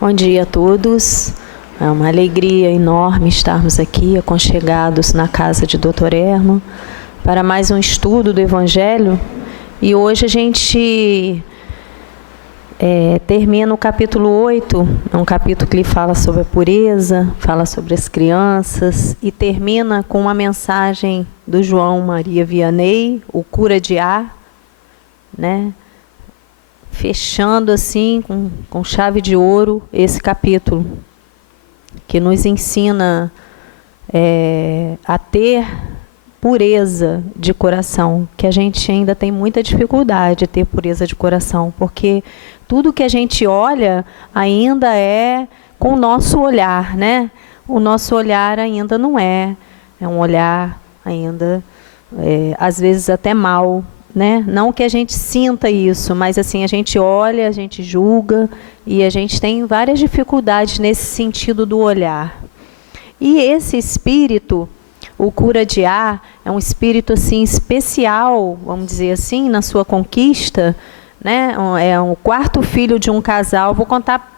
Bom dia a todos. É uma alegria enorme estarmos aqui, aconchegados na casa de Dr. Herman, para mais um estudo do Evangelho. E hoje a gente termina o capítulo 8, é um capítulo que fala sobre a pureza, fala sobre as crianças, e termina com uma mensagem do João Maria Vianney, o cura de Ar, né? Fechando assim, com chave de ouro, esse capítulo, que nos ensina a ter pureza de coração, que a gente ainda tem muita dificuldade de ter pureza de coração, porque tudo que a gente olha ainda é com o nosso olhar, né? O nosso olhar ainda não é um olhar ainda, às vezes até mau, né? Não que a gente sinta isso, mas assim, a gente olha, a gente julga, e a gente tem várias dificuldades nesse sentido do olhar. E esse espírito, o cura de Ar, é um espírito assim especial, vamos dizer assim, na sua conquista, né? É o quarto filho de um casal. Vou contar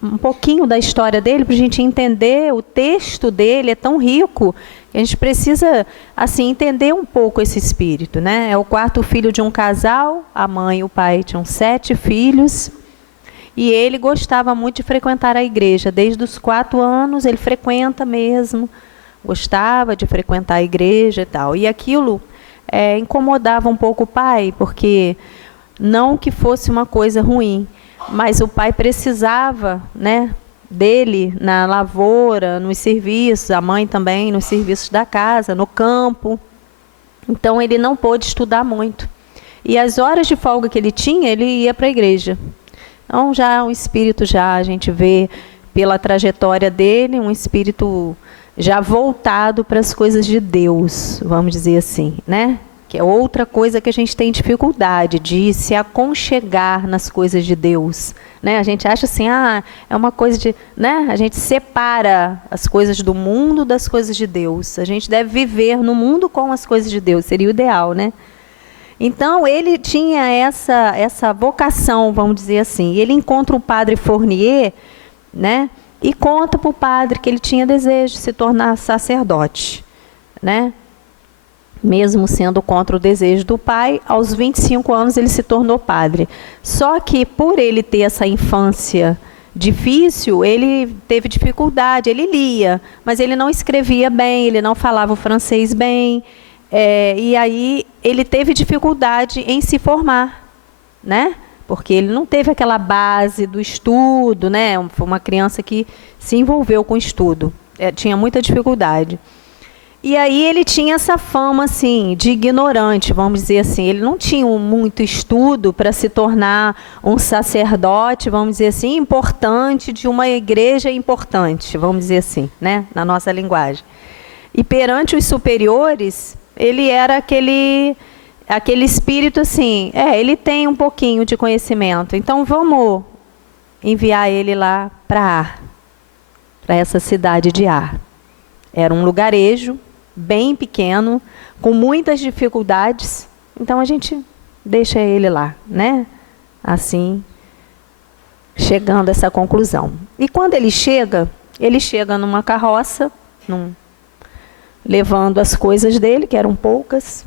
um pouquinho da história dele para a gente entender. O texto dele é tão rico que a gente precisa assim entender um pouco esse espírito, né? É o quarto filho de um casal. A mãe e o pai tinham 7 filhos. E ele gostava muito de frequentar a igreja. Desde os 4 anos ele frequenta mesmo. Gostava de frequentar a igreja e tal. E aquilo incomodava um pouco o pai, porque não que fosse uma coisa ruim, mas o pai precisava, né, dele na lavoura, nos serviços, a mãe também nos serviços da casa, no campo. Então ele não pôde estudar muito. E as horas de folga que ele tinha, ele ia para a igreja. Então já um espírito, já a gente vê pela trajetória dele, um espírito já voltado para as coisas de Deus, vamos dizer assim, né? Que é outra coisa que a gente tem dificuldade de se aconchegar nas coisas de Deus, né? A gente acha assim, é uma coisa de, né? A gente separa as coisas do mundo das coisas de Deus. A gente deve viver no mundo com as coisas de Deus, seria o ideal, né? Então ele tinha essa vocação, vamos dizer assim. E ele encontra o padre Fournier, né? E conta para o padre que ele tinha desejo de se tornar sacerdote, né? Mesmo sendo contra o desejo do pai, aos 25 anos ele se tornou padre. Só que por ele ter essa infância difícil, ele teve dificuldade, ele lia, mas ele não escrevia bem, ele não falava o francês bem, e aí ele teve dificuldade em se formar, né? Porque ele não teve aquela base do estudo, né? Foi uma criança que se envolveu com o estudo, tinha muita dificuldade. E aí ele tinha essa fama assim, de ignorante, vamos dizer assim. Ele não tinha muito estudo para se tornar um sacerdote, vamos dizer assim, importante, de uma igreja importante, vamos dizer assim, né? Na nossa linguagem. E perante os superiores, ele era aquele espírito assim, ele tem um pouquinho de conhecimento, então vamos enviar ele lá para Ar, para essa cidade de Ar. Era um lugarejo bem pequeno, com muitas dificuldades, então a gente deixa ele lá, né? Assim, chegando a essa conclusão. E quando ele chega numa carroça, levando as coisas dele, que eram poucas,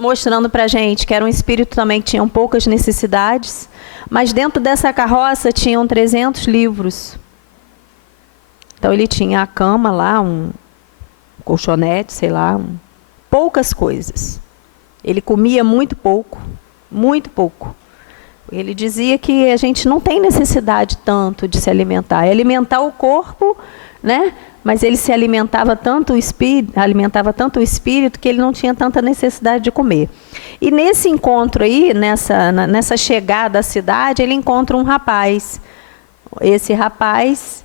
mostrando para a gente que era um espírito também que tinha poucas necessidades, mas dentro dessa carroça tinham 300 livros. Então ele tinha a cama lá, um colchonete, sei lá, poucas coisas. Ele comia muito pouco, muito pouco. Ele dizia que a gente não tem necessidade tanto de se alimentar. É alimentar o corpo, né? Mas ele se alimentava tanto o espírito que ele não tinha tanta necessidade de comer. E nesse encontro aí, nessa chegada à cidade, ele encontra um rapaz. Esse rapaz,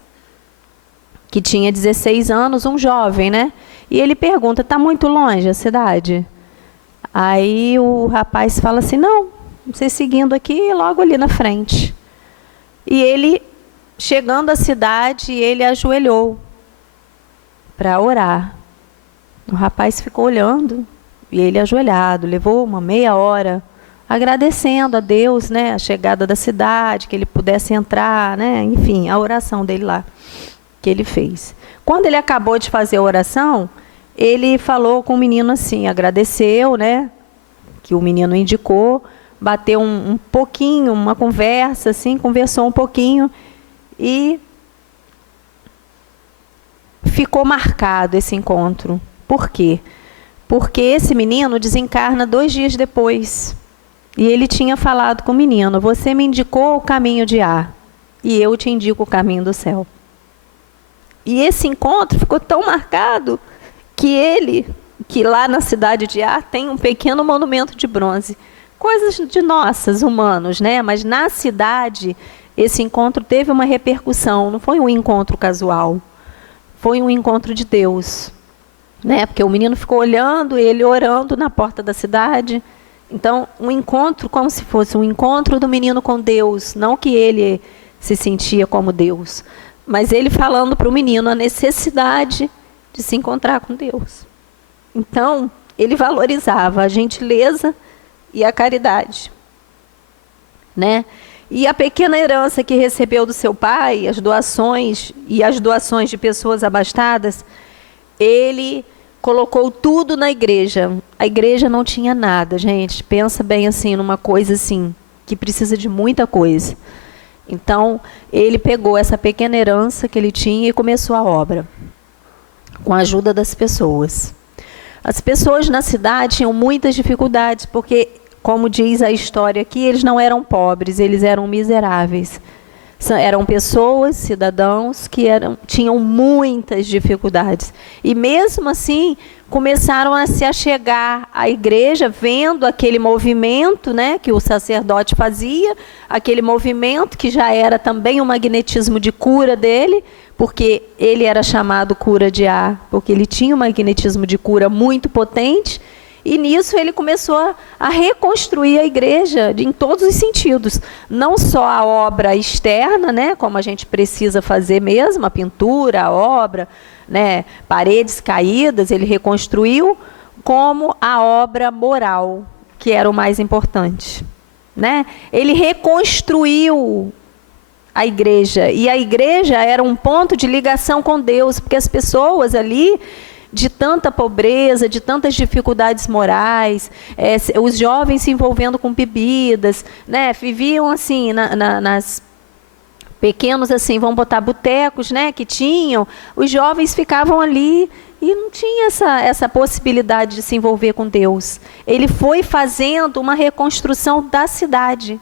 que tinha 16 anos, um jovem, né? E ele pergunta, está muito longe a cidade? Aí o rapaz fala assim, não, você seguindo aqui, logo ali na frente. E ele, chegando à cidade, ele ajoelhou para orar. O rapaz ficou olhando e ele ajoelhado, levou uma meia hora, agradecendo a Deus, né, a chegada da cidade, que ele pudesse entrar, né, enfim, a oração dele lá, que ele fez. Quando ele acabou de fazer a oração, ele falou com o menino assim, agradeceu, né, que o menino indicou, bateu um pouquinho, uma conversa, assim, conversou um pouquinho, e ficou marcado esse encontro. Por quê? Porque esse menino desencarna 2 dias depois. E ele tinha falado com o menino, você me indicou o caminho de Ar, e eu te indico o caminho do céu. E esse encontro ficou tão marcado que lá na cidade de Ar tem um pequeno monumento de bronze. Coisas de nossas, humanos, né? Mas na cidade, esse encontro teve uma repercussão, não foi um encontro casual, foi um encontro de Deus, né? Porque o menino ficou olhando, ele orando na porta da cidade. Então, um encontro como se fosse um encontro do menino com Deus, não que ele se sentia como Deus, mas ele falando para o menino a necessidade de se encontrar com Deus. Então, ele valorizava a gentileza e a caridade, né? E a pequena herança que recebeu do seu pai, as doações de pessoas abastadas, ele colocou tudo na igreja. A igreja não tinha nada, gente. Pensa bem assim, numa coisa assim, que precisa de muita coisa. Então, ele pegou essa pequena herança que ele tinha e começou a obra, com a ajuda das pessoas. As pessoas na cidade tinham muitas dificuldades, porque, como diz a história aqui, eles não eram pobres, eles eram miseráveis. Eram pessoas, cidadãos, que tinham muitas dificuldades. E mesmo assim, começaram a se achegar à igreja, vendo aquele movimento, né, que o sacerdote fazia, aquele movimento que já era também um magnetismo de cura dele, porque ele era chamado cura de Ar, porque ele tinha um magnetismo de cura muito potente. E nisso ele começou a reconstruir a igreja em todos os sentidos. Não só a obra externa, né, como a gente precisa fazer mesmo, a pintura, a obra, né, paredes caídas, ele reconstruiu, como a obra moral, que era o mais importante, né? Ele reconstruiu a igreja, e a igreja era um ponto de ligação com Deus, porque as pessoas ali, de tanta pobreza, de tantas dificuldades morais, os jovens se envolvendo com bebidas, né, viviam assim, nas pequenos, assim, vamos botar botecos, né, que tinham, os jovens ficavam ali e não tinha essa possibilidade de se envolver com Deus. Ele foi fazendo uma reconstrução da cidade.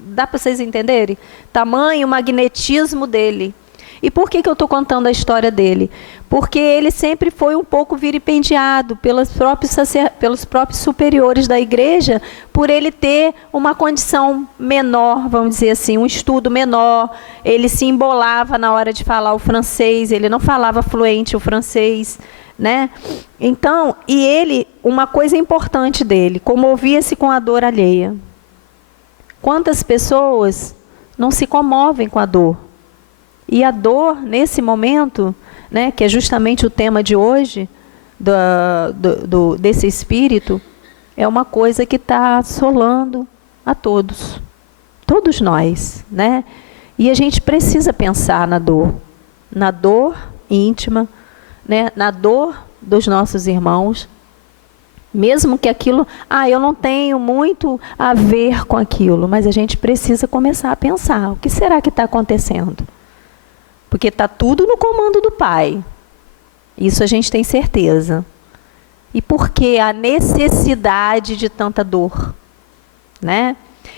Dá para vocês entenderem? Tamanho, magnetismo dele. E por que eu estou contando a história dele? Porque ele sempre foi um pouco vilipendiado pelos próprios superiores da igreja, por ele ter uma condição menor, vamos dizer assim, um estudo menor. Ele se embolava na hora de falar o francês, ele não falava fluente o francês, né? Então, e ele, uma coisa importante dele, comovia-se com a dor alheia. Quantas pessoas não se comovem com a dor? E a dor, nesse momento, né, que é justamente o tema de hoje, desse espírito, é uma coisa que está assolando a todos nós, né? E a gente precisa pensar na dor íntima, né, na dor dos nossos irmãos, mesmo que aquilo, eu não tenho muito a ver com aquilo, mas a gente precisa começar a pensar, o que será que está acontecendo? Porque está tudo no comando do Pai. Isso a gente tem certeza. E por que a necessidade de tanta dor? Né?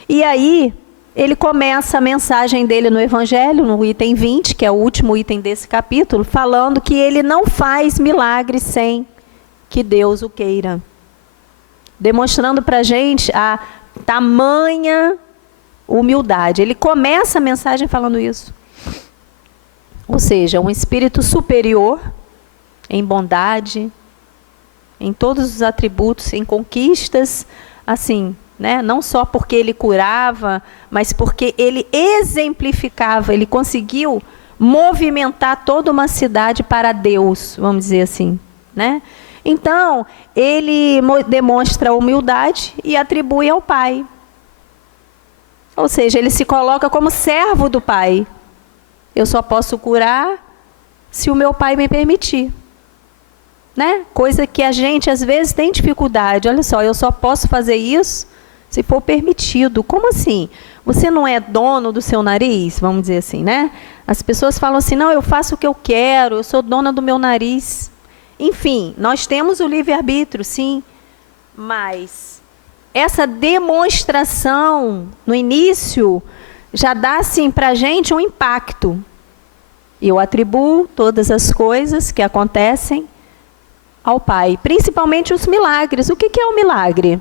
E aí, ele começa a mensagem dele no Evangelho, no item 20, que é o último item desse capítulo, falando que ele não faz milagres sem que Deus o queira. Demonstrando para a gente a tamanha humildade. Ele começa a mensagem falando isso. Ou seja, um espírito superior em bondade, em todos os atributos, em conquistas, assim, né? Não só porque ele curava, mas porque ele exemplificava, ele conseguiu movimentar toda uma cidade para Deus, vamos dizer assim, né? Então, ele demonstra humildade e atribui ao Pai. Ou seja, ele se coloca como servo do Pai. Eu só posso curar se o meu Pai me permitir. Né? Coisa que a gente às vezes tem dificuldade. Olha só, eu só posso fazer isso se for permitido. Como assim? Você não é dono do seu nariz? Vamos dizer assim, né? As pessoas falam assim, não, eu faço o que eu quero, eu sou dona do meu nariz. Enfim, nós temos o livre-arbítrio, sim, mas essa demonstração no início já dá assim para a gente um impacto. Eu atribuo todas as coisas que acontecem ao Pai, principalmente os milagres. O que é o milagre?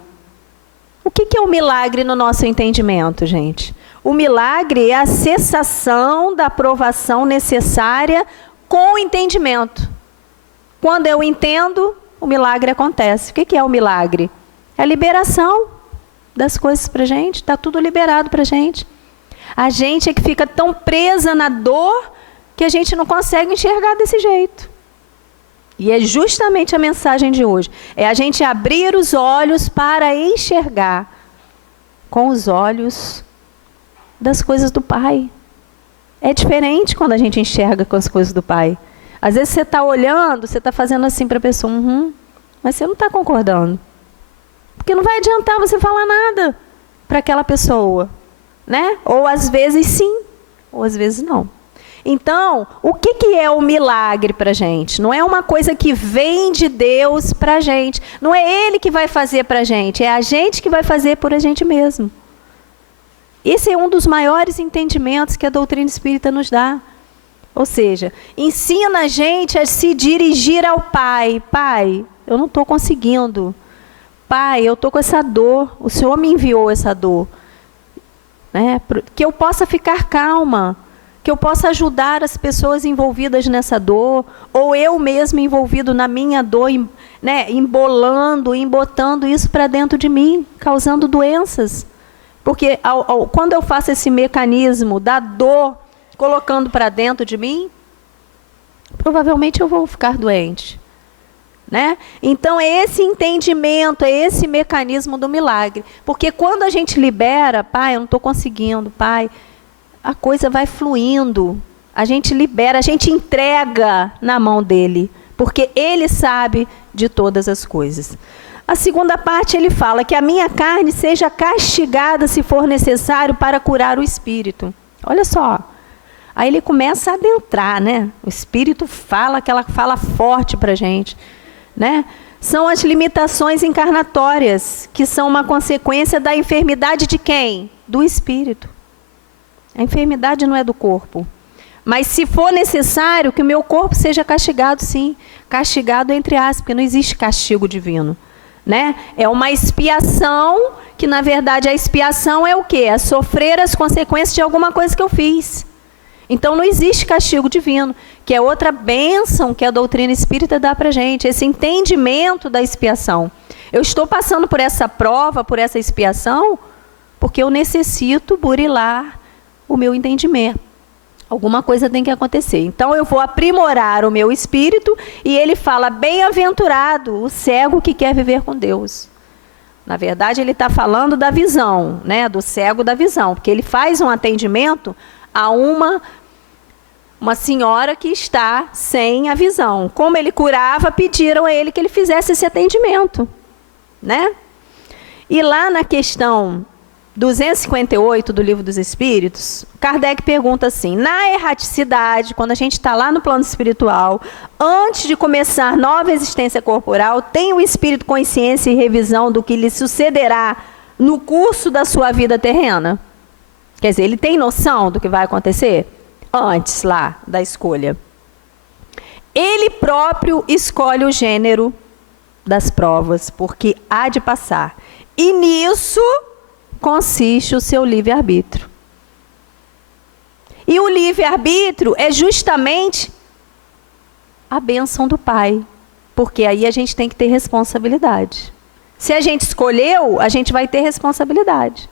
O que é o milagre no nosso entendimento, gente? O milagre é a cessação da aprovação necessária com o entendimento. Quando eu entendo, o milagre acontece. O que é o milagre? É a liberação das coisas para a gente. Está tudo liberado para a gente. A gente é que fica tão presa na dor que a gente não consegue enxergar desse jeito. E é justamente a mensagem de hoje. É a gente abrir os olhos para enxergar com os olhos das coisas do Pai. É diferente quando a gente enxerga com as coisas do Pai. Às vezes você está olhando, você está fazendo assim para a pessoa, mas você não está concordando. Porque não vai adiantar você falar nada para aquela pessoa. Né? Ou às vezes sim, ou às vezes não. Então, o que é o milagre para a gente? Não é uma coisa que vem de Deus para a gente. Não é Ele que vai fazer para a gente. É a gente que vai fazer por a gente mesmo. Esse é um dos maiores entendimentos que a doutrina espírita nos dá. Ou seja, ensina a gente a se dirigir ao Pai. Pai, eu não estou conseguindo. Pai, eu estou com essa dor. O Senhor me enviou essa dor. Né? Que eu possa ficar calma. Que eu possa ajudar as pessoas envolvidas nessa dor, ou eu mesmo envolvido na minha dor, né, embotando isso para dentro de mim, causando doenças. Porque quando eu faço esse mecanismo da dor, colocando para dentro de mim, provavelmente eu vou ficar doente. Né? Então é esse entendimento, é esse mecanismo do milagre. Porque quando a gente libera, Pai, eu não estou conseguindo, Pai, a coisa vai fluindo, a gente libera, a gente entrega na mão dele, porque ele sabe de todas as coisas. A segunda parte ele fala que a minha carne seja castigada se for necessário para curar o espírito. Olha só, aí ele começa a adentrar, né? O espírito fala aquela fala forte para a gente, né? São as limitações encarnatórias, que são uma consequência da enfermidade de quem? Do espírito. A enfermidade não é do corpo. Mas se for necessário que o meu corpo seja castigado, sim. Castigado entre aspas, porque não existe castigo divino. Né? É uma expiação, que na verdade a expiação é o quê? É sofrer as consequências de alguma coisa que eu fiz. Então não existe castigo divino, que é outra bênção que a doutrina espírita dá para a gente. Esse entendimento da expiação. Eu estou passando por essa prova, por essa expiação, porque eu necessito burilar o meu entendimento. Alguma coisa tem que acontecer. Então eu vou aprimorar o meu espírito e ele fala, bem-aventurado o cego que quer viver com Deus. Na verdade ele está falando da visão, né? Do cego da visão, porque ele faz um atendimento a uma senhora que está sem a visão. Como ele curava, pediram a ele que ele fizesse esse atendimento. Né? E lá na questão 258 do Livro dos Espíritos, Kardec pergunta assim, na erraticidade, quando a gente está lá no plano espiritual, antes de começar nova existência corporal, tem o espírito consciência e revisão do que lhe sucederá no curso da sua vida terrena? Quer dizer, ele tem noção do que vai acontecer? Antes lá da escolha. Ele próprio escolhe o gênero das provas, porque há de passar. E nisso consiste o seu livre-arbítrio. E o livre-arbítrio é justamente a bênção do Pai, porque aí a gente tem que ter responsabilidade. Se a gente escolheu, a gente vai ter responsabilidade.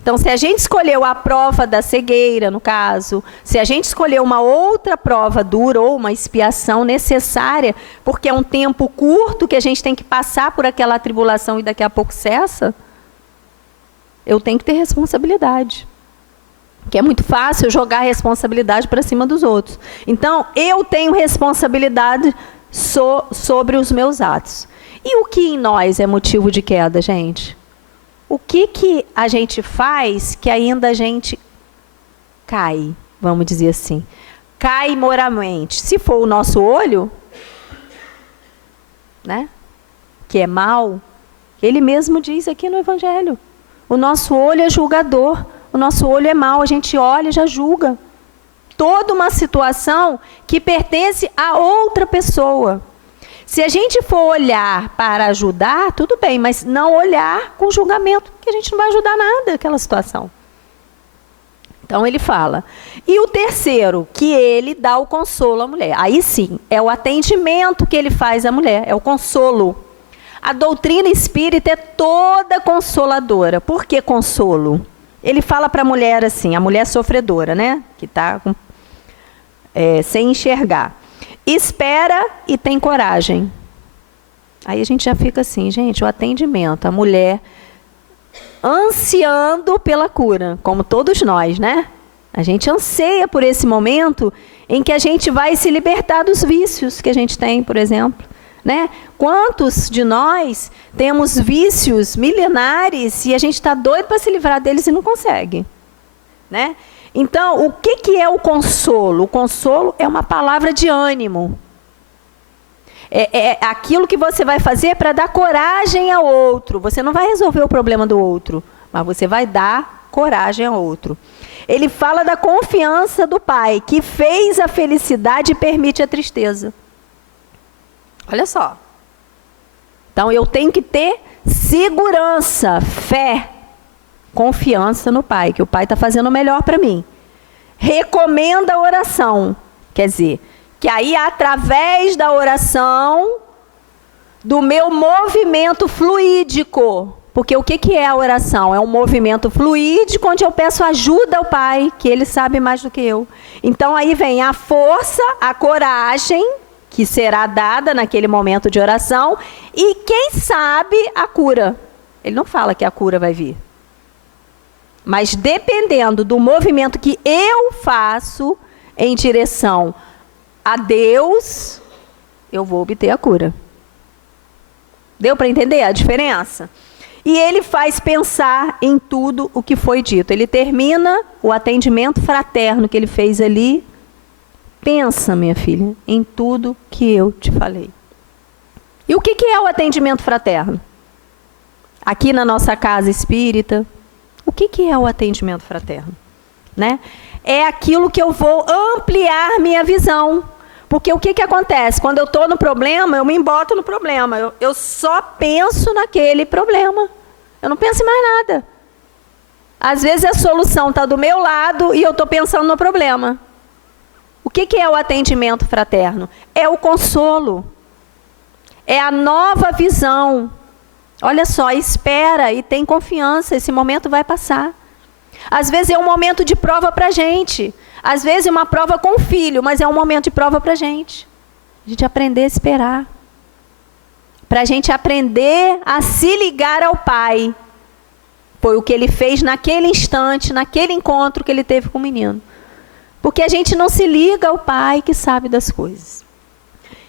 Então, se a gente escolheu a prova da cegueira, no caso, se a gente escolheu uma outra prova dura ou uma expiação necessária, porque é um tempo curto que a gente tem que passar por aquela tribulação e daqui a pouco cessa, eu tenho que ter responsabilidade. Que é muito fácil eu jogar a responsabilidade para cima dos outros. Então, eu tenho responsabilidade sobre os meus atos. E o que em nós é motivo de queda, gente? O que a gente faz que ainda a gente cai, vamos dizer assim, cai moralmente? Se for o nosso olho, né, que é mau, ele mesmo diz aqui no Evangelho, o nosso olho é julgador, o nosso olho é mau, a gente olha e já julga. Toda uma situação que pertence a outra pessoa. Se a gente for olhar para ajudar, tudo bem, mas não olhar com julgamento, que a gente não vai ajudar nada aquela situação. Então ele fala. E o terceiro, que ele dá o consolo à mulher. Aí sim, é o atendimento que ele faz à mulher, é o consolo. A doutrina espírita é toda consoladora. Por que consolo? Ele fala para a mulher assim, a mulher sofredora, né? Que está sem enxergar. Espera e tem coragem. Aí a gente já fica assim, gente, o atendimento, a mulher ansiando pela cura, como todos nós, né? A gente anseia por esse momento em que a gente vai se libertar dos vícios que a gente tem, por exemplo, né? Quantos de nós temos vícios milenares e a gente está doido para se livrar deles e não consegue, né? Então, o que é o consolo? O consolo é uma palavra de ânimo. É aquilo que você vai fazer para dar coragem ao outro. Você não vai resolver o problema do outro, mas você vai dar coragem ao outro. Ele fala da confiança do Pai, que fez a felicidade e permite a tristeza. Olha só. Então, eu tenho que ter segurança, fé, confiança no Pai, que o Pai está fazendo o melhor para mim. Recomenda a oração. Quer dizer, que aí através da oração, do meu movimento fluídico. Porque o que é a oração? É um movimento fluídico onde eu peço ajuda ao Pai, que Ele sabe mais do que eu. Então aí vem a força, a coragem, que será dada naquele momento de oração, e quem sabe a cura. Ele não fala que a cura vai vir. Mas dependendo do movimento que eu faço em direção a Deus, eu vou obter a cura. Deu para entender a diferença? E ele faz pensar em tudo o que foi dito. Ele termina o atendimento fraterno que ele fez ali. Pensa, minha filha, em tudo que eu te falei. E o que é o atendimento fraterno? Aqui na nossa casa espírita, o que é o atendimento fraterno? Né? É aquilo que eu vou ampliar minha visão. Porque o que acontece? Quando eu estou no problema, eu me emboto no problema. Eu só penso naquele problema. Eu não penso em mais nada. Às vezes a solução está do meu lado e eu estou pensando no problema. O que é o atendimento fraterno? É o consolo. É a nova visão. Olha só, espera e tem confiança, esse momento vai passar. Às vezes é um momento de prova para a gente. Às vezes é uma prova com o filho, mas é um momento de prova para a gente. A gente aprender a esperar. Para a gente aprender a se ligar ao Pai. Foi o que ele fez naquele instante, naquele encontro que ele teve com o menino. Porque a gente não se liga ao Pai que sabe das coisas.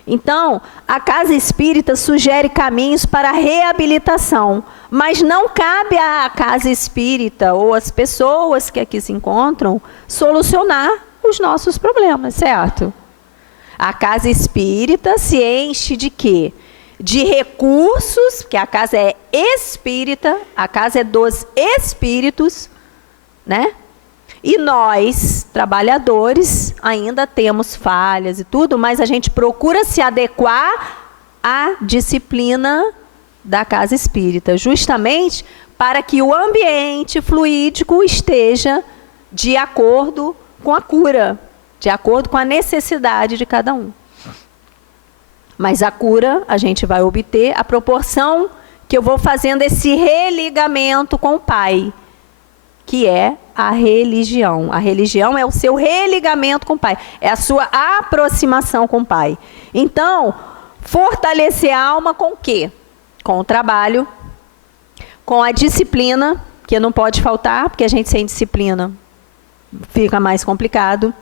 Então, a casa espírita sugere caminhos para a reabilitação, mas não cabe à casa espírita ou às pessoas que aqui se encontram solucionar os nossos problemas, certo? A casa espírita se enche de quê? De recursos, porque a casa é espírita, a casa é dos espíritos, né? E nós, trabalhadores, ainda temos falhas e tudo, mas a gente procura se adequar à disciplina da casa espírita, justamente para que o ambiente fluídico esteja de acordo com a cura, de acordo com a necessidade de cada um. Mas a cura a gente vai obter à proporção que eu vou fazendo esse religamento com o Pai. que é a religião. A religião é o seu religamento com o Pai, é a sua aproximação com o Pai. Então, fortalecer a alma com o quê? Com o trabalho, com a disciplina, que não pode faltar, porque a gente sem disciplina fica mais complicado.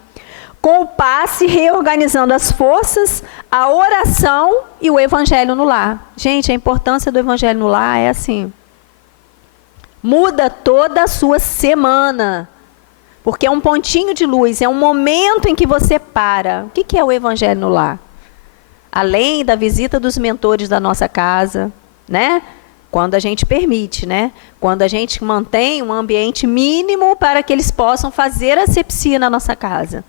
Com o passe, reorganizando as forças, a oração e o evangelho no lar. Gente, a importância do evangelho no lar é assim, muda toda a sua semana, porque é um pontinho de luz, é um momento em que você para. O que é o evangelho no lar? Além da visita dos mentores da nossa casa, né? Quando a gente permite, né? Quando a gente mantém um ambiente mínimo para que eles possam fazer asepsia na nossa casa.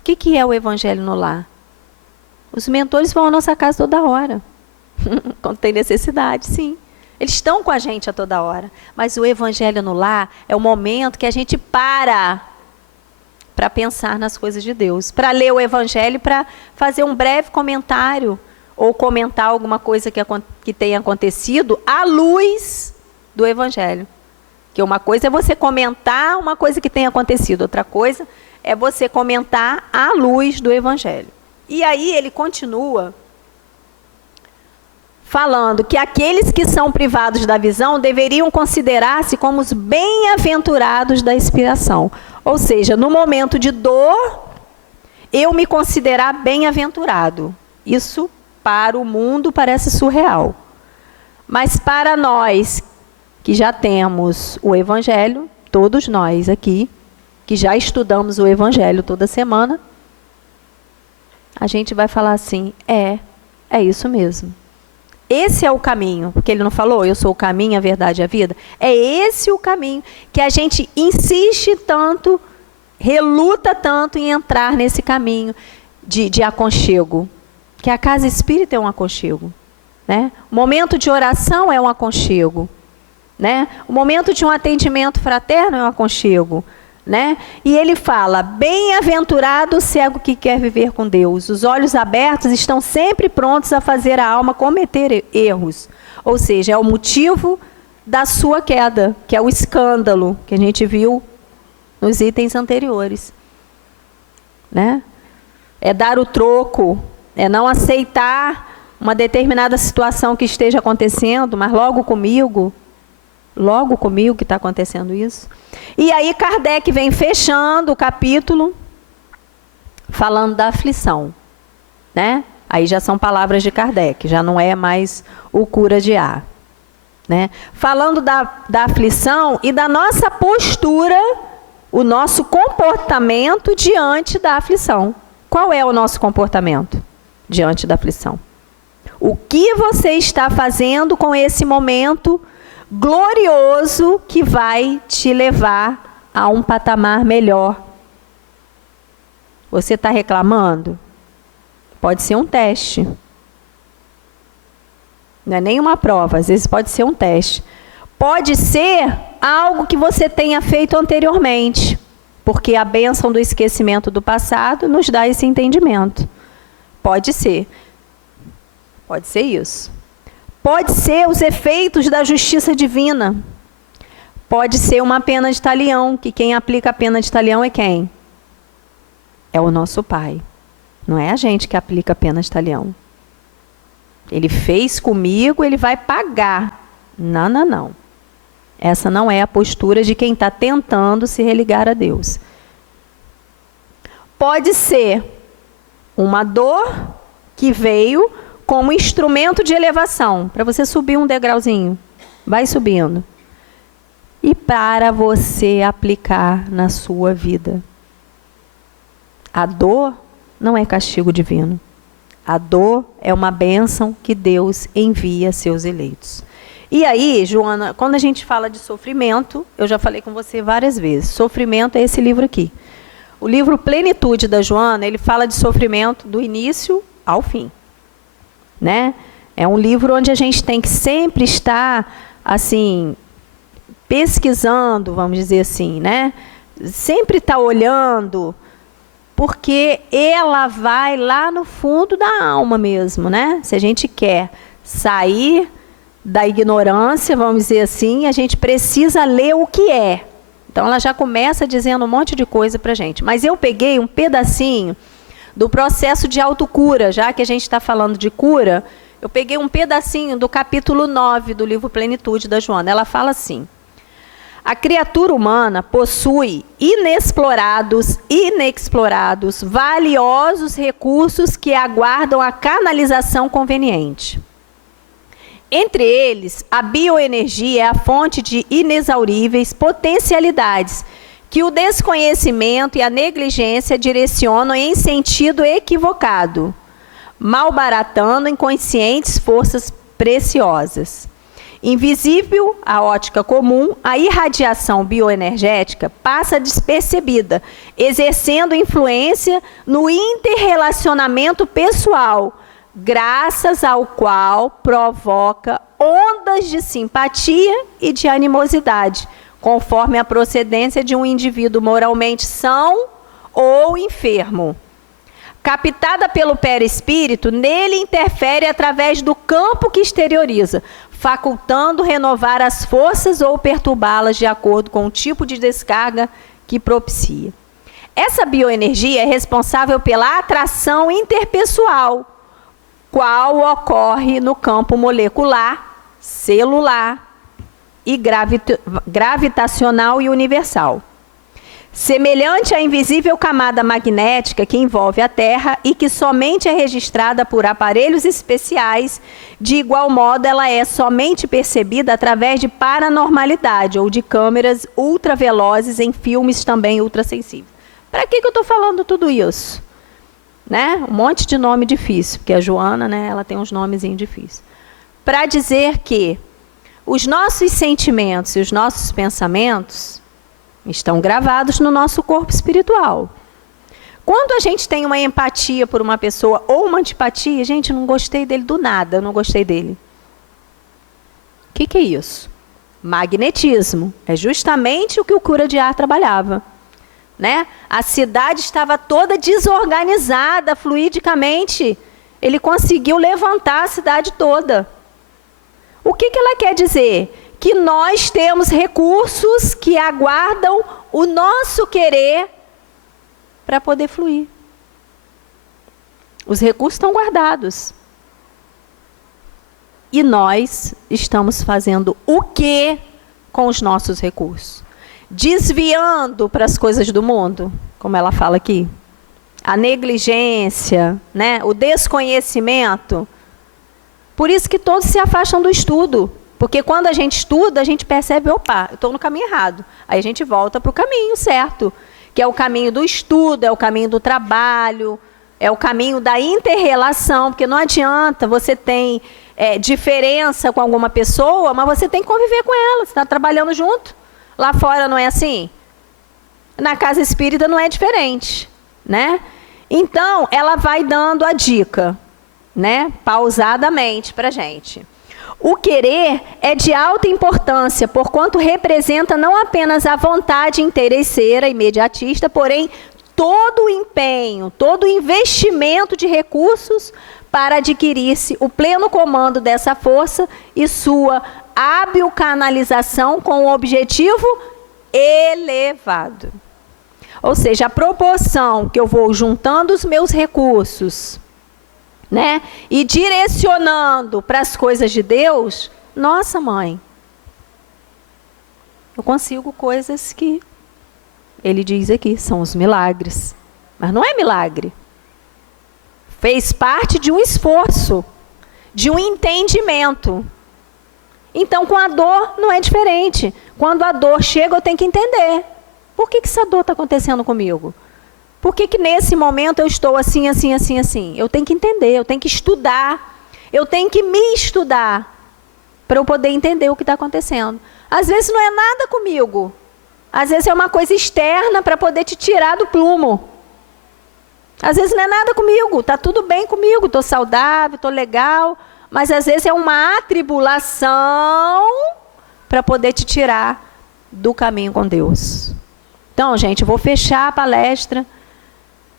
O que é o evangelho no lar? Os mentores vão à nossa casa toda hora. Quando tem necessidade, sim. Eles estão com a gente a toda hora. Mas o evangelho no lar é o momento que a gente para pensar nas coisas de Deus. Para ler o evangelho, para fazer um breve comentário ou comentar alguma coisa que tenha acontecido à luz do evangelho. Que uma coisa é você comentar uma coisa que tenha acontecido, outra coisa é você comentar à luz do evangelho. E aí ele continua falando que aqueles que são privados da visão deveriam considerar-se como os bem-aventurados da expiação. Ou seja, no momento de dor, eu me considerar bem-aventurado. Isso para o mundo parece surreal. Mas para nós que já temos o evangelho, todos nós aqui, que já estudamos o evangelho toda semana, a gente vai falar assim, é isso mesmo. Esse é o caminho, porque ele não falou, eu sou o caminho, a verdade e a vida? É esse o caminho que a gente insiste tanto, reluta tanto em entrar nesse caminho de aconchego. Que a casa espírita é um aconchego, né? O momento de oração é um aconchego, né? O momento de um atendimento fraterno é um aconchego, né? E ele fala, bem-aventurado o cego que quer viver com Deus. Os olhos abertos estão sempre prontos a fazer a alma cometer erros. Ou seja, é o motivo da sua queda, que é o escândalo que a gente viu nos itens anteriores, né? É dar o troco, é não aceitar uma determinada situação que esteja acontecendo, mas logo comigo que está acontecendo isso. E aí Kardec vem fechando o capítulo, falando da aflição, né? Aí já são palavras de Kardec, já não é mais o cura de ar, né? Falando da aflição e da nossa postura, o nosso comportamento diante da aflição. Qual é o nosso comportamento diante da aflição? O que você está fazendo com esse momento glorioso que vai te levar a um patamar melhor? Você está reclamando? Pode ser um teste. Não é nem uma prova, às vezes pode ser um teste. Pode ser algo que você tenha feito anteriormente, porque a bênção do esquecimento do passado nos dá esse entendimento. Pode ser. Pode ser isso. Pode ser os efeitos da justiça divina. Pode ser uma pena de talião, que quem aplica a pena de talião é quem? É o nosso Pai. Não é a gente que aplica a pena de talião. Ele fez comigo, ele vai pagar. Não, não, não. Essa não é a postura de quem está tentando se religar a Deus. Pode ser uma dor que veio como instrumento de elevação, para você subir um degrauzinho. Vai subindo. E para você aplicar na sua vida. A dor não é castigo divino. A dor é uma bênção que Deus envia a seus eleitos. E aí, Joana, quando a gente fala de sofrimento, eu já falei com você várias vezes, sofrimento é esse livro aqui. O livro Plenitude da Joana, ele fala de sofrimento do início ao fim, né? É um livro onde a gente tem que sempre estar, assim, pesquisando, vamos dizer assim, né? Sempre estar olhando, porque ela vai lá no fundo da alma mesmo, né? Se a gente quer sair da ignorância, vamos dizer assim, a gente precisa ler o que é. Então, ela já começa dizendo um monte de coisa para a gente. Mas eu peguei um pedacinho do processo de autocura, já que a gente está falando de cura, eu peguei um pedacinho do capítulo 9 do livro Plenitude da Joana. Ela fala assim: a criatura humana possui inexplorados, valiosos recursos que aguardam a canalização conveniente. Entre eles, a bioenergia é a fonte de inexauríveis potencialidades que o desconhecimento e a negligência direcionam em sentido equivocado, malbaratando inconscientes forças preciosas. Invisível à ótica comum, a irradiação bioenergética passa despercebida, exercendo influência no interrelacionamento pessoal, graças ao qual provoca ondas de simpatia e de animosidade, conforme a procedência de um indivíduo moralmente são ou enfermo. Captada pelo perispírito, nele interfere através do campo que exterioriza, facultando renovar as forças ou perturbá-las de acordo com o tipo de descarga que propicia. Essa bioenergia é responsável pela atração interpessoal, qual ocorre no campo molecular, celular e gravitacional e universal. Semelhante à invisível camada magnética que envolve a Terra e que somente é registrada por aparelhos especiais, de igual modo ela é somente percebida através de paranormalidade ou de câmeras ultravelozes em filmes também ultrassensíveis. Para que eu estou falando tudo isso? Né? Um monte de nome difícil, porque a Joana, né, ela tem uns nomezinhos difíceis. Para dizer que os nossos sentimentos e os nossos pensamentos estão gravados no nosso corpo espiritual. Quando a gente tem uma empatia por uma pessoa ou uma antipatia, gente, não gostei dele do nada, eu não gostei dele. O que é isso? Magnetismo. É justamente o que o cura de ar trabalhava. Né? A cidade estava toda desorganizada, fluidicamente. Ele conseguiu levantar a cidade toda. O que ela quer dizer? Que nós temos recursos que aguardam o nosso querer para poder fluir. Os recursos estão guardados. E nós estamos fazendo o que com os nossos recursos? Desviando para as coisas do mundo, como ela fala aqui. A negligência, né? O desconhecimento. Por isso que todos se afastam do estudo. Porque quando a gente estuda, a gente percebe, opa, eu estou no caminho errado. Aí a gente volta para o caminho certo, que é o caminho do estudo, é o caminho do trabalho, é o caminho da inter-relação, porque não adianta você ter diferença com alguma pessoa, mas você tem que conviver com ela, você está trabalhando junto. Lá fora não é assim? Na casa espírita não é diferente, né? Então, ela vai dando a dica, né? Pausadamente para a gente. O querer é de alta importância, porquanto representa não apenas a vontade interesseira, imediatista, porém todo o empenho, todo o investimento de recursos para adquirir-se o pleno comando dessa força e sua hábil canalização com um objetivo elevado. Ou seja, a proporção que eu vou juntando os meus recursos, né, e direcionando para as coisas de Deus, nossa, mãe, eu consigo coisas que ele diz aqui, são os milagres. Mas não é milagre. Fez parte de um esforço, de um entendimento. Então, com a dor, não é diferente. Quando a dor chega, eu tenho que entender. Por que essa dor está acontecendo comigo? Por que nesse momento eu estou assim, assim, assim, assim? Eu tenho que entender, eu tenho que estudar. Eu tenho que me estudar para eu poder entender o que está acontecendo. Às vezes não é nada comigo. Às vezes é uma coisa externa para poder te tirar do plumo. Às vezes não é nada comigo, está tudo bem comigo, estou saudável, estou legal, mas às vezes é uma atribulação para poder te tirar do caminho com Deus. Então, gente, eu vou fechar a palestra,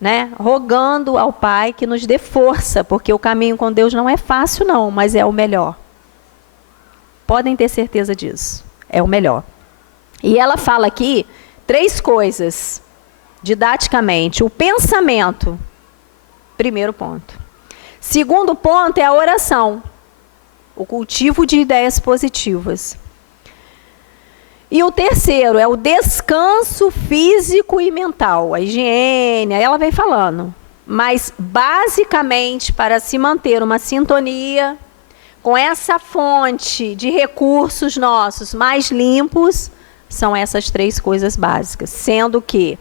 né, rogando ao Pai que nos dê força, porque o caminho com Deus não é fácil não, mas é o melhor. Podem ter certeza disso, é o melhor. E ela fala aqui 3 coisas, didaticamente. O pensamento, primeiro ponto. Segundo ponto é a oração, o cultivo de ideias positivas. E o terceiro é o descanso físico e mental, a higiene, aí ela vem falando. Mas, basicamente, para se manter uma sintonia com essa fonte de recursos nossos mais limpos, são essas 3 coisas básicas. Sendo que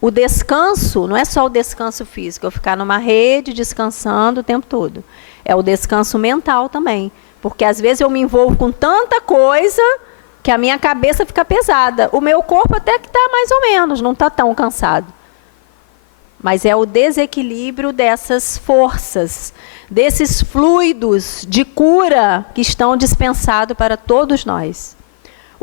o descanso, não é só o descanso físico, eu ficar numa rede descansando o tempo todo. É o descanso mental também. Porque, às vezes, eu me envolvo com tanta coisa que a minha cabeça fica pesada. O meu corpo até que está mais ou menos, não está tão cansado. Mas é o desequilíbrio dessas forças, desses fluidos de cura que estão dispensados para todos nós.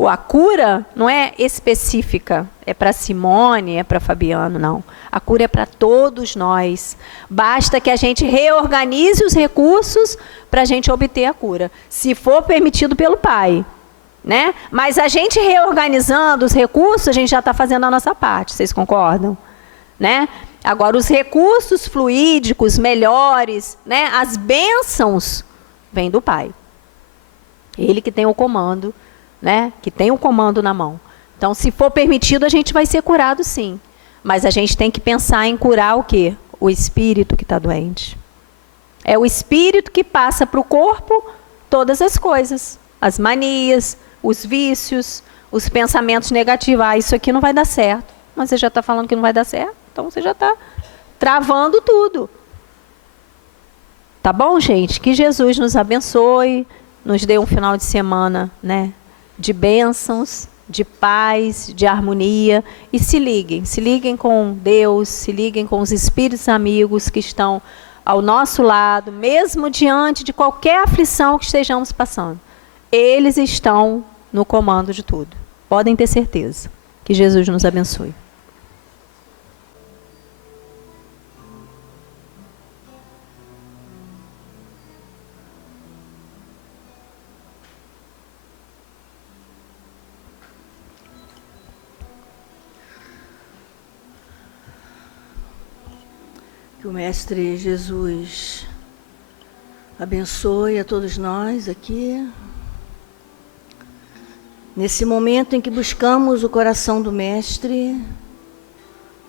A cura não é específica, é para Simone, é para Fabiano, não. A cura é para todos nós. Basta que a gente reorganize os recursos para a gente obter a cura, se for permitido pelo Pai. Né? Mas a gente reorganizando os recursos, a gente já está fazendo a nossa parte, vocês concordam? Né? Agora, os recursos fluídicos, melhores, né? As bênçãos, vêm do Pai. Ele que tem o comando, né? Que tem o comando na mão. Então, se for permitido, a gente vai ser curado sim. Mas a gente tem que pensar em curar o quê? O espírito que está doente. É o espírito que passa para o corpo todas as coisas. As manias, os vícios, os pensamentos negativos. Ah, isso aqui não vai dar certo. Mas você já está falando que não vai dar certo? Então você já está travando tudo. Tá bom, gente? Que Jesus nos abençoe, nos dê um final de semana, né, de bênçãos, de paz, de harmonia. E se liguem com Deus, se liguem com os espíritos amigos que estão ao nosso lado, mesmo diante de qualquer aflição que estejamos passando. Eles estão no comando de tudo. Podem ter certeza. Que Jesus nos abençoe. Que o Mestre Jesus abençoe a todos nós aqui. Nesse momento em que buscamos o coração do Mestre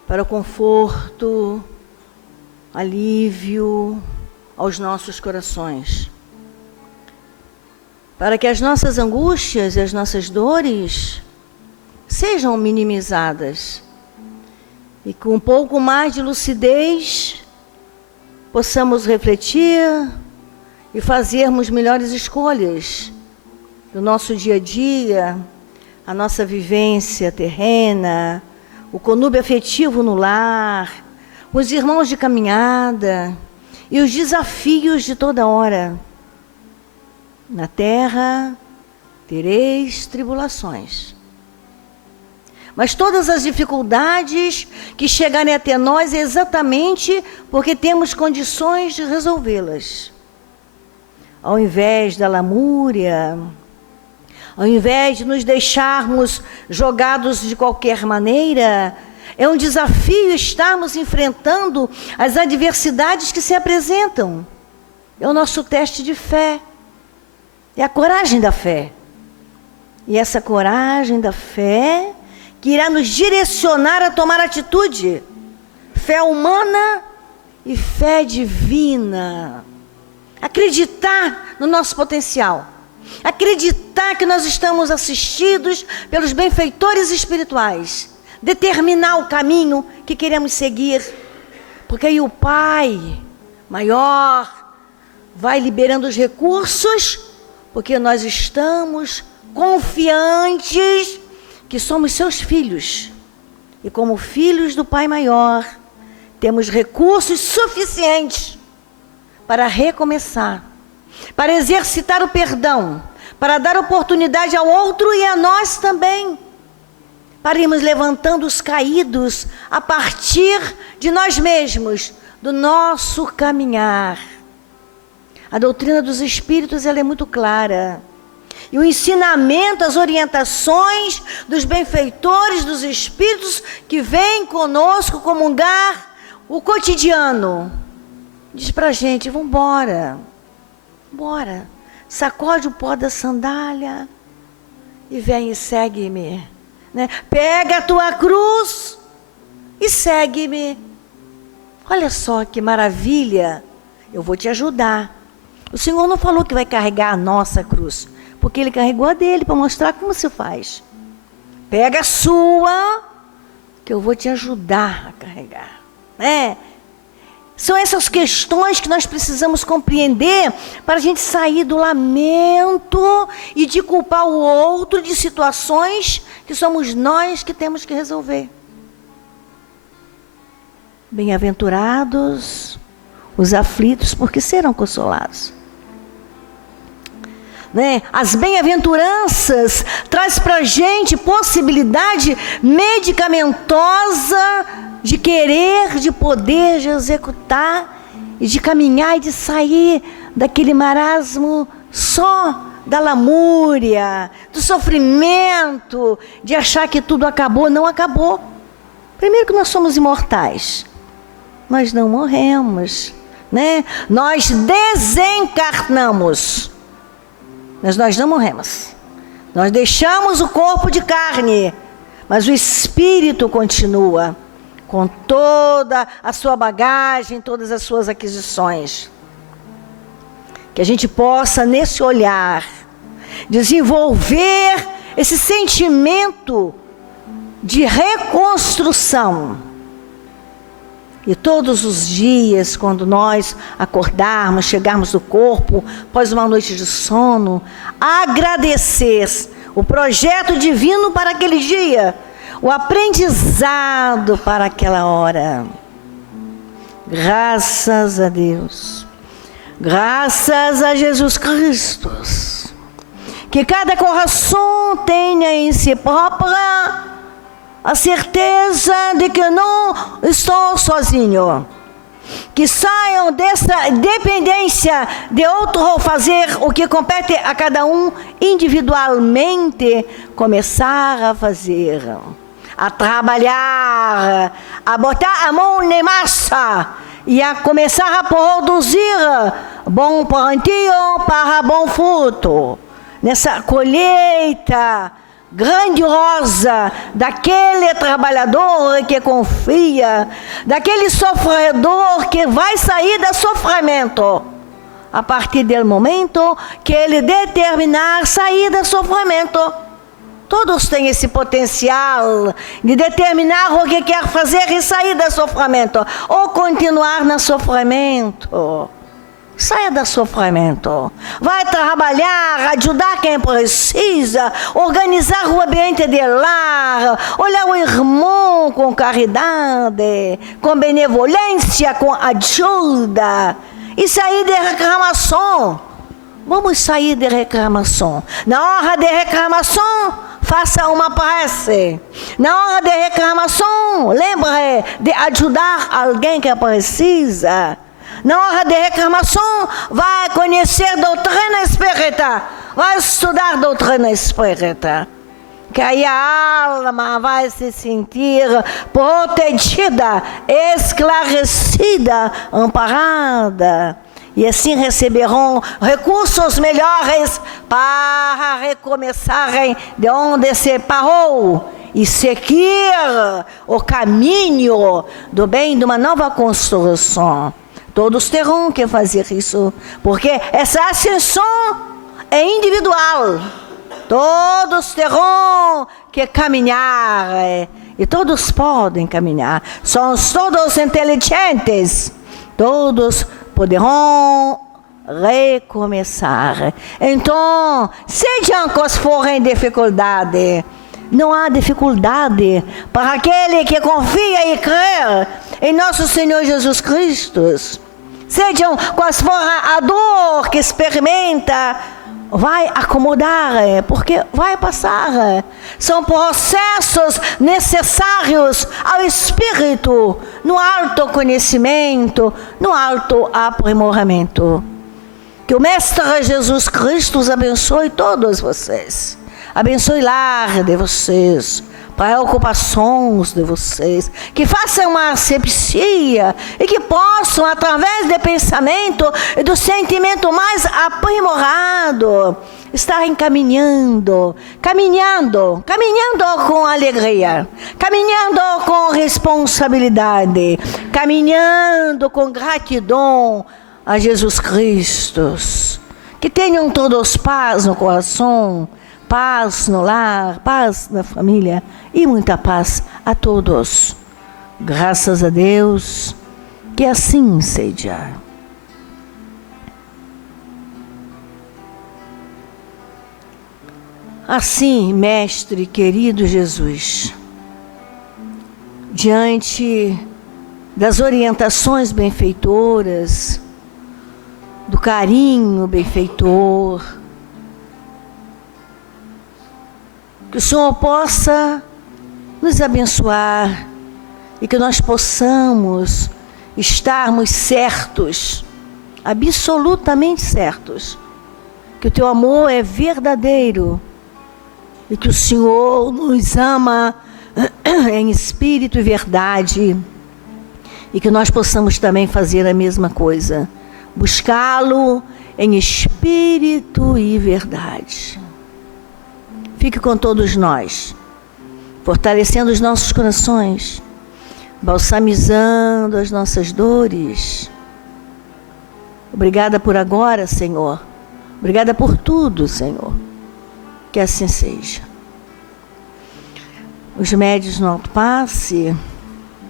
para o conforto, alívio aos nossos corações. Para que as nossas angústias e as nossas dores sejam minimizadas. E com um pouco mais de lucidez, possamos refletir e fazermos melhores escolhas do nosso dia a dia, a nossa vivência terrena, o conúbio afetivo no lar, os irmãos de caminhada e os desafios de toda hora. Na terra tereis tribulações. Mas todas as dificuldades que chegarem até nós é exatamente porque temos condições de resolvê-las. Ao invés da lamúria, ao invés de nos deixarmos jogados de qualquer maneira, é um desafio estarmos enfrentando as adversidades que se apresentam. É o nosso teste de fé. É a coragem da fé. E essa coragem da fé que irá nos direcionar a tomar atitude. Fé humana e fé divina. Acreditar no nosso potencial. Acreditar que nós estamos assistidos pelos benfeitores espirituais. Determinar o caminho que queremos seguir. Porque aí o Pai maior vai liberando os recursos, porque nós estamos confiantes que somos seus filhos. E como filhos do Pai maior, temos recursos suficientes para recomeçar, para exercitar o perdão, para dar oportunidade ao outro e a nós também, para irmos levantando os caídos a partir de nós mesmos, do nosso caminhar. A doutrina dos Espíritos ela é muito clara. E o ensinamento, as orientações dos benfeitores, dos espíritos que vêm conosco comungar o cotidiano. Diz pra gente, vamos embora. Bora. Sacode o pó da sandália e vem e segue-me. Né? Pega a tua cruz e segue-me. Olha só que maravilha. Eu vou te ajudar. O Senhor não falou que vai carregar a nossa cruz, porque Ele carregou a dele para mostrar como se faz. Pega a sua, que eu vou te ajudar a carregar. Né? São essas questões que nós precisamos compreender para a gente sair do lamento e de culpar o outro de situações que somos nós que temos que resolver. Bem-aventurados os aflitos, porque serão consolados. Né? As bem-aventuranças traz para a gente possibilidade medicamentosa de querer, de poder, de executar e de caminhar e de sair daquele marasmo só da lamúria, do sofrimento, de achar que tudo acabou. Não acabou. Primeiro que nós somos imortais. Nós não morremos, né? Nós desencarnamos, mas nós não morremos. Nós deixamos o corpo de carne, mas o espírito continua com toda a sua bagagem, todas as suas aquisições. Que a gente possa, nesse olhar, desenvolver esse sentimento de reconstrução. E todos os dias, quando nós acordarmos, chegarmos do corpo, após uma noite de sono, agradecer o projeto divino para aquele dia, o aprendizado para aquela hora. Graças a Deus, graças a Jesus Cristo, que cada coração tenha em si própria a certeza de que não estou sozinho. Que saiam dessa dependência de outro fazer o que compete a cada um individualmente, começar a fazer, a trabalhar, a botar a mão na massa e a começar a produzir bom plantio para bom fruto. Nessa colheita grandiosa daquele trabalhador que confia, daquele sofredor que vai sair do sofrimento, a partir do momento que ele determinar sair do sofrimento. Todos têm esse potencial de determinar o que quer fazer e sair do sofrimento, ou continuar no sofrimento. Saia do sofrimento, vai trabalhar, ajudar quem precisa, organizar o ambiente de lar, olhar o irmão com caridade, com benevolência, com ajuda, e sair de reclamação. Vamos sair de reclamação. Na hora de reclamação, faça uma prece. Na hora de reclamação, lembre de ajudar alguém que precisa. Na hora de reclamação, vai conhecer doutrina espírita, vai estudar doutrina espírita, que aí a alma vai se sentir protegida, esclarecida, amparada, e assim receberão recursos melhores para recomeçarem de onde se parou e seguir o caminho do bem, de uma nova construção. Todos terão que fazer isso, porque essa ascensão é individual. Todos terão que caminhar, e todos podem caminhar. Somos todos inteligentes, todos poderão recomeçar. Então, sejam quais forem dificuldade, não há dificuldade para aquele que confia e crê em nosso Senhor Jesus Cristo. Sejam quais for a dor que experimenta, vai acomodar, porque vai passar. São processos necessários ao espírito, no autoconhecimento, no autoaprimoramento. Que o Mestre Jesus Cristo os abençoe todos vocês. Abençoe o lar de vocês, preocupações de vocês, que façam uma asepsia e que possam, através do pensamento e do sentimento mais aprimorado, estarem caminhando com alegria, caminhando com responsabilidade, caminhando com gratidão a Jesus Cristo. Que tenham todos paz no coração, paz no lar, paz na família e muita paz a todos. Graças a Deus, que assim seja. Assim, Mestre querido Jesus, diante das orientações benfeitoras, do carinho benfeitor, que o Senhor possa nos abençoar e que nós possamos estarmos certos, absolutamente certos, que o Teu amor é verdadeiro e que o Senhor nos ama em espírito e verdade e que nós possamos também fazer a mesma coisa, buscá-lo em espírito e verdade. Fique com todos nós, fortalecendo os nossos corações, balsamizando as nossas dores. Obrigada por agora, Senhor. Obrigada por tudo, Senhor. Que assim seja. Os médios no alto passe.